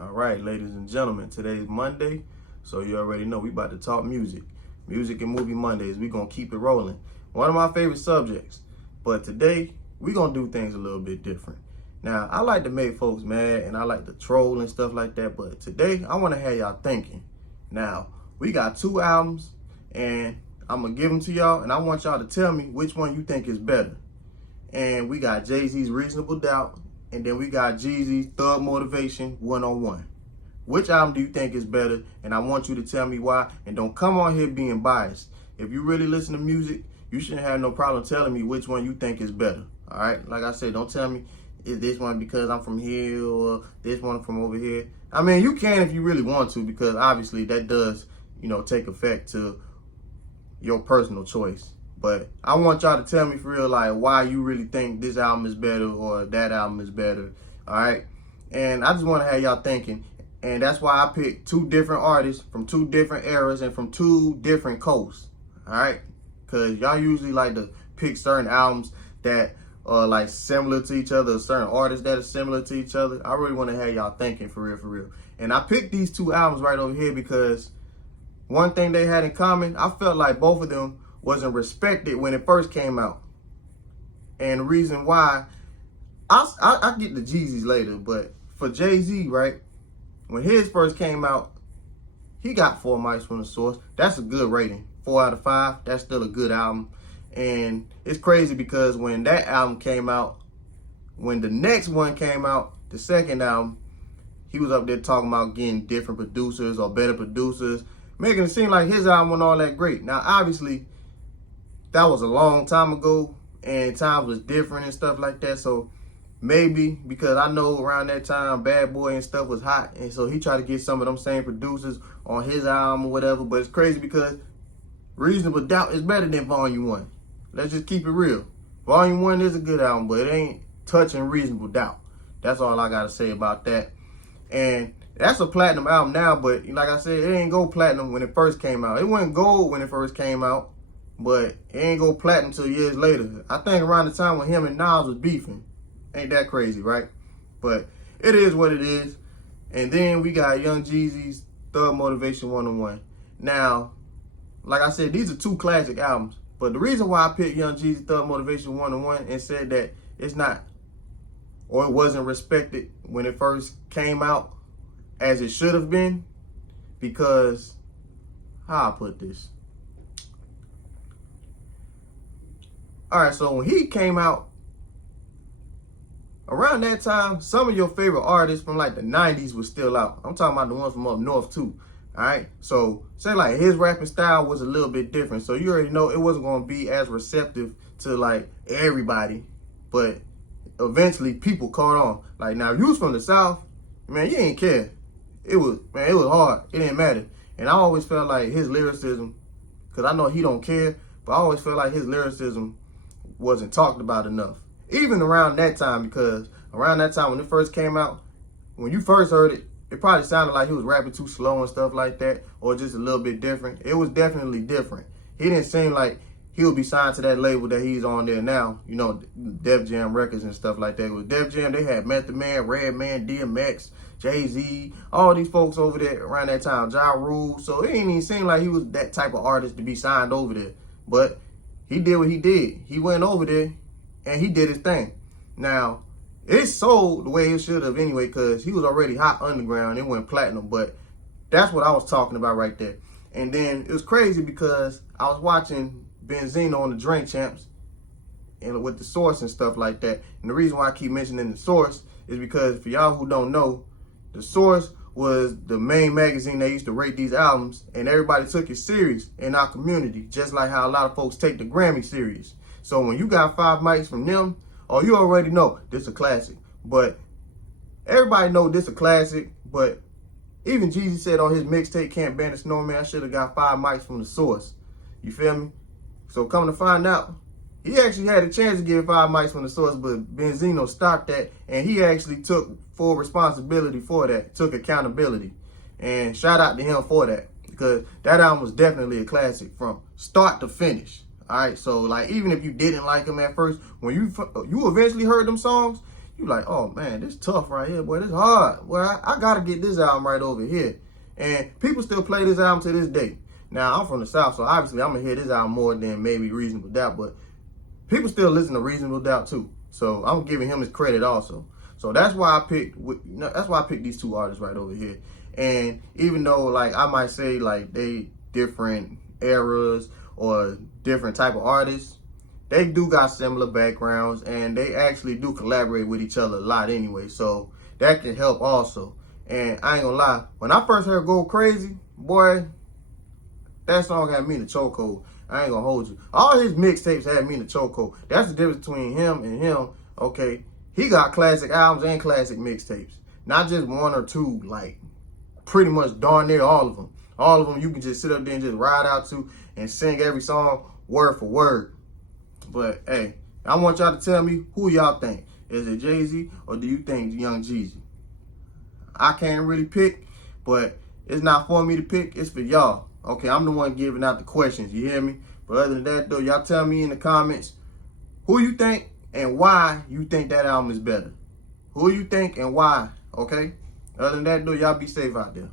All right, ladies and gentlemen, today's Monday, so you already know we about to talk music. Music and Movie Mondays, we gonna keep it rolling. One of my favorite subjects, but today we gonna do things a little bit different. Now, I like to make folks mad and I like to troll and stuff like that, but today I wanna have y'all thinking. Now, we got two albums and I'm gonna give them to y'all and I want y'all to tell me which one you think is better. And we got Jay-Z's Reasonable Doubt, and then we got Jeezy's Thug Motivation 101. Which album do you think is better? And I want you to tell me why. And don't come on here being biased. If you really listen to music, you shouldn't have no problem telling me which one you think is better. All right? Like I said, don't tell me, is this one because I'm from here or this one from over here. I mean, you can if you really want to, because obviously that does, take effect to your personal choice. But I want y'all to tell me for real, like, why you really think this album is better or that album is better, all right? And I just want to have y'all thinking, and that's why I picked two different artists from two different eras and from two different coasts, all right? Because y'all usually like to pick certain albums that are, like, similar to each other, certain artists that are similar to each other. I really want to have y'all thinking for real. And I picked these two albums right over here because one thing they had in common, I felt like both of them wasn't respected when it first came out. And the reason why, I get the Jeezys later, but for Jay-Z, right, when his first came out, he got 4 mics from the source. That's a good rating. 4 out of 5, that's still a good album. And it's crazy because when that album came out, when the next one came out, the second album, he was up there talking about getting different producers or better producers, making it seem like his album wasn't all that great. Now, obviously, that was a long time ago and times was different and stuff like that. So maybe because I know around that time Bad Boy and stuff was hot, and so he tried to get some of them same producers on his album or whatever. But it's crazy because Reasonable Doubt is better than Volume 1. Let's just keep it real. Volume 1 is a good album, but it ain't touching Reasonable Doubt. That's all I gotta say about that. And that's a platinum album now, but like I said, it ain't go platinum when it first came out. It went gold when it first came out, but it ain't go platinum till years later. I think around the time when him and Nas was beefing. Ain't that crazy, right? But it is what it is. And then we got Young Jeezy's Thug Motivation 101. Now, like I said, these are two classic albums. But the reason why I picked Young Jeezy's Thug Motivation 101 and said that it's not, or it wasn't respected when it first came out as it should have been, because, how I put this? All right, so when he came out, around that time, some of your favorite artists from like the 90s was still out. I'm talking about the ones from up north too. All right, so say like his rapping style was a little bit different. So you already know it wasn't going to be as receptive to like everybody, but eventually people caught on. Like now, if you was from the South, man, you ain't care. It was hard. It didn't matter. And I always felt like his lyricism, because I know he don't care, but I always felt like his lyricism wasn't talked about enough. Even around that time, because around that time when it first came out, when you first heard it, it probably sounded like he was rapping too slow and stuff like that, or just a little bit different. It was definitely different. He didn't seem like he would be signed to that label that he's on there now, Def Jam Records and stuff like that. With Def Jam, they had Method Man, Redman, DMX, Jay-Z, all these folks over there around that time, Ja Rule. So it didn't even seem like he was that type of artist to be signed over there. But he did what he did. He went over there and he did his thing. Now, it sold the way it should have anyway, because he was already hot underground. It went platinum, but that's what I was talking about right there. And then it was crazy because I was watching Benzino on the Drink Champs and with the Source and stuff like that. And the reason why I keep mentioning the Source is because for y'all who don't know, the Source was the main magazine that used to rate these albums, and everybody took it serious in our community, just like how a lot of folks take the Grammy serious. So when you got 5 mics from them, oh, you already know this a classic. But everybody know this a classic, but even Jeezy said on his mixtape, Can't Ban the Snowman, I should have got 5 mics from the Source. You feel me? So coming to find out, he actually had a chance to get 5 mics from the Source, but Benzino stopped that, and he actually took full responsibility for that, took accountability. And shout out to him for that, because that album was definitely a classic from start to finish. All right, so like even if you didn't like him at first, when you eventually heard them songs, you like, oh man, this tough right here, boy, this hard. Well, I gotta get this album right over here. And people still play this album to this day. Now, I'm from the South, so obviously I'm gonna hear this album more than maybe Reasonable Doubt, but people still listen to Reasonable Doubt too. So I'm giving him his credit also. So that's why I picked these two artists right over here. And even though like I might say like they different eras or different type of artists, they do got similar backgrounds and they actually do collaborate with each other a lot anyway. So that can help also. And I ain't gonna lie, when I first heard Go Crazy, boy, that song had me in the chokehold. I ain't gonna hold you. All his mixtapes had me in the chokehold. That's the difference between him and him. Okay, he got classic albums and classic mixtapes. Not just one or two, like pretty much darn near all of them. All of them you can just sit up there and just ride out to and sing every song word for word. But hey, I want y'all to tell me who y'all think. Is it Jay-Z or do you think Young Jeezy? I can't really pick, but it's not for me to pick, it's for y'all. Okay, I'm the one giving out the questions, you hear me? But other than that though, y'all tell me in the comments who you think and why you think that album is better. Who you think and why, okay? Other than that though, y'all be safe out there.